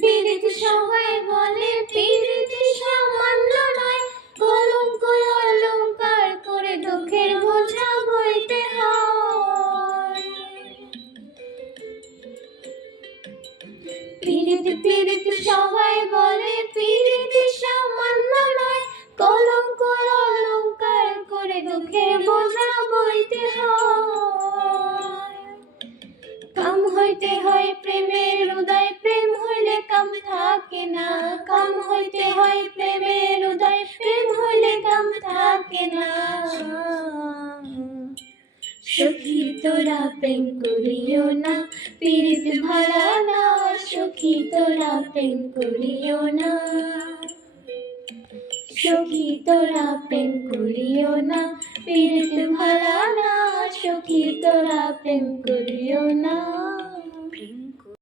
পীড়িত সবাই বলে পীড়িত সামান্য নয়, কলঙ্ক অলংকার করে দুঃখের বোঝা বইতে হয়। পীড়িত পীড়িত সবাই বলে পীড়িত সামান্য নয়, কলঙ্ক অলংকার করে দুঃখের বোঝা বইতে হয়। কাম হইতে হয় প্রেমের উদয়, প্রেম হইলে কাম থাকে না। কাম হইতে হয় প্রেমের উদয়, প্রেম হইলে কাম থাকে না। সখী তোরা প্রেম করিও না, পীড়িত ভালা না। সখী তোরা প্রেম করিও না, সখী তোরা প্রেম করিও না, পীড়িত ভালা না। সখী তোরা প্রেম করিও না।